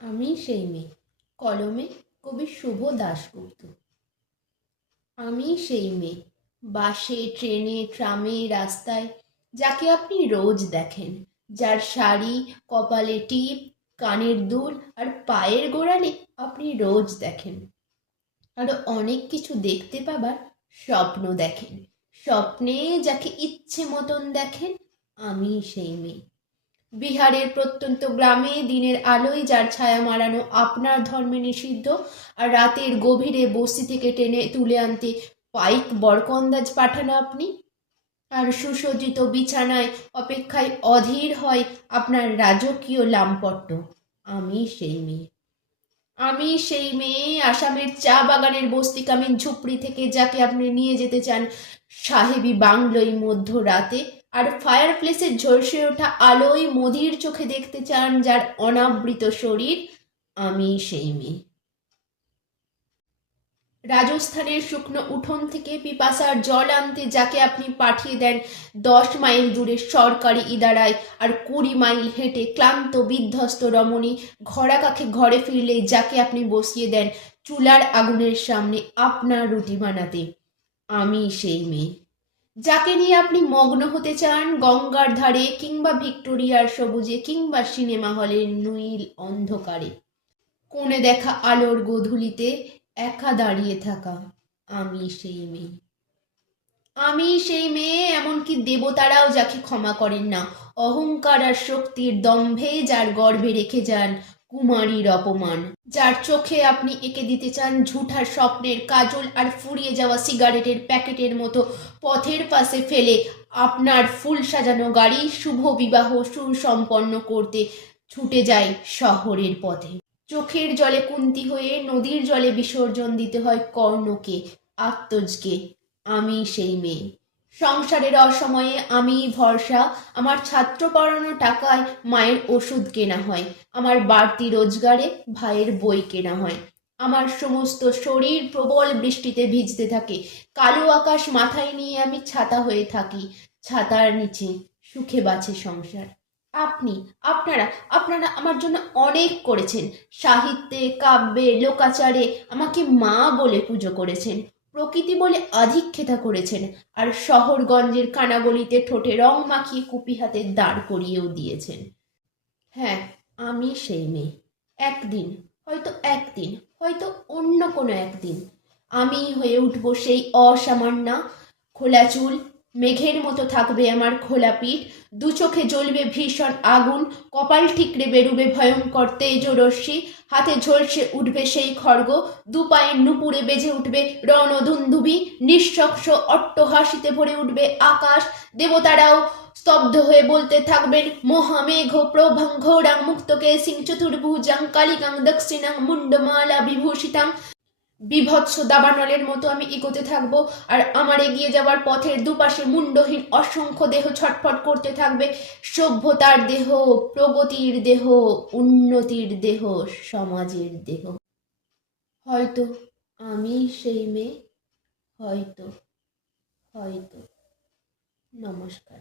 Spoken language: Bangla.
আমি সেই মেয়ে। কলমে কবি শুভ দাশগুপ্ত। আমি সেই মেয়ে, বাসে, ট্রেনে, ট্রামে, রাস্তায়, যাকে আপনি রোজ দেখেন, যার শাড়ি, কপালে টিপ, কানের দুল আর পায়ের গোড়ালি আপনি রোজ দেখেন। আরো অনেক কিছু দেখতে পাবার স্বপ্ন দেখেন। স্বপ্নে যাকে ইচ্ছে মতন দেখেন, আমি সেই মেয়ে। বিহারের প্রত্যন্ত গ্রামে দিনের আলোয় যার ছায়া মারানো আপনার ধর্মে নিষিদ্ধ, আর রাতের গভীরে বস্তি থেকে টেনে তুলে আনতে পাইক বরকন্দাজ পাঠানো আপনি। আর সুসজ্জিত বিছানায় অপেক্ষায় অধীর হয় আপনার রাজকীয় লামপট্ট। আমি সেই মেয়ে। আমি সেই মেয়ে, আসামের চা বাগানের বস্তি কামিন ঝুপড়ি থেকে যাকে আপনি নিয়ে যেতে চান সাহেবী বাংলোয় মধ্যরাতে, আর ফায়ার প্লেসের ঝলসে ওঠা আলোয় মদির চোখে দেখতে চান যার অনাবৃত শরীর। আমি সেই মেয়ে। রাজস্থানের শুকনো উঠোন থেকে পিপাসার জল আনতে যাকে আপনি পাঠিয়ে দেন 10 মাইল দূরে সরকারি ইদারায়, আর 20 মাইল হেঁটে ক্লান্ত বিধ্বস্ত রমণী ঘোড়া কাকে ঘরে ফিরলে যাকে আপনি বসিয়ে দেন চুলার আগুনের সামনে আপনার রুটি বানাতে। আমি সেই মেয়ে। যাকে নিয়ে আপনি মগ্ন হতে চান গঙ্গার ধারে, কিংবা ভিক্টোরিয়ার সবুজে, কিংবা সিনেমা হলের নীল অন্ধকারে, কোণে দেখা আলোর গোধূলিতে একা দাঁড়িয়ে থাকা। আমি সেই মেয়ে। আমি সেই মেয়ে, এমনকি দেবতারাও যাকে ক্ষমা করেন না অহংকার আর শক্তির দম্ভে, যার গর্ভে রেখে যান কুমারীর অপমান, যার চোখে আপনি এঁকে দিতে চান ঝুঠার স্বপ্নের কাজল, আর ফুরিয়ে যাওয়া সিগারেটের প্যাকেটের মতো পথের পাশে ফেলে আপনার ফুল সাজানো গাড়ি শুভ বিবাহ সুসম্পন্ন করতে ছুটে যায় শহরের পথে। চোখের জলে কুন্তি হয়ে নদীর জলে বিসর্জন দিতে হয় কর্ণকে, আত্মজকে। আমি সেই মেয়ে। সংসারের অসময়ে আমি ভরসা, আমার ছাত্র পড়ানো টাকায় মায়ের ওষুধ কেনা হয়, আমার বাড়তি রোজগারে ভাইয়ের বই কেনা হয়। আমার সমস্ত শরীর প্রবল বৃষ্টিতে ভিজতে থাকে, কালো আকাশ মাথায় নিয়ে আমি ছাতা হয়ে থাকি, ছাতার নিচে সুখে বাঁচে সংসার। আপনি, আপনারা আপনারা আমার জন্য অনেক করেছেন। সাহিত্যে, কাব্যে, লোকাচারে আমাকে মা বলে পুজো করেছেন, প্রকৃতি বলে আধিক্ষেতা করেছেন, আর শহরগঞ্জের কানাগলিতে ঠোঁটে রং মাখিয়ে কুপি হাতে দাঁড় করিয়েও দিয়েছেন। হ্যাঁ, আমি সেই মেয়ে। একদিন, হয়তো একদিন, হয়তো অন্য কোনো একদিন, আমি হয়ে উঠব সেই অসামান্যা। খোলা চুল, মেঘের মতো থাকবে আমার খোলা পিঠ, দু চোখে জ্বলবে ভীষণ আগুন, কপাল ঠিকরে বেরুবে ভয়ঙ্কর তেজরশ্মি, হাতে ঝলসে উঠবে সেই খড়গ, দু পায়ের নুপুরে বেজে উঠবে রণধুন্ধুবি, নিঃশংস অট্টহাসিতে ভরে উঠবে আকাশ। দেবতারাও স্তব্ধ হয়ে বলতে থাকবেন মহামেঘ প্রভং ঘোরাং মুক্তকে সিং চতুর্ভুজাং কালিকাং দক্ষিণাং মুন্ডমালা বিভূষিতাং। বিভৎস দাবানলের মতো আমি এগোতে থাকবো, আর আমার এগিয়ে যাওয়ার পথের দুপাশে মুন্ডহীন অসংখ্য দেহ ছটফট করতে থাকবে। সভ্যতার দেহ, প্রগতির দেহ, উন্নতির দেহ, সমাজের দেহ। হয়তো আমি সেই মেয়ে, হয়তো, হয়তো। নমস্কার।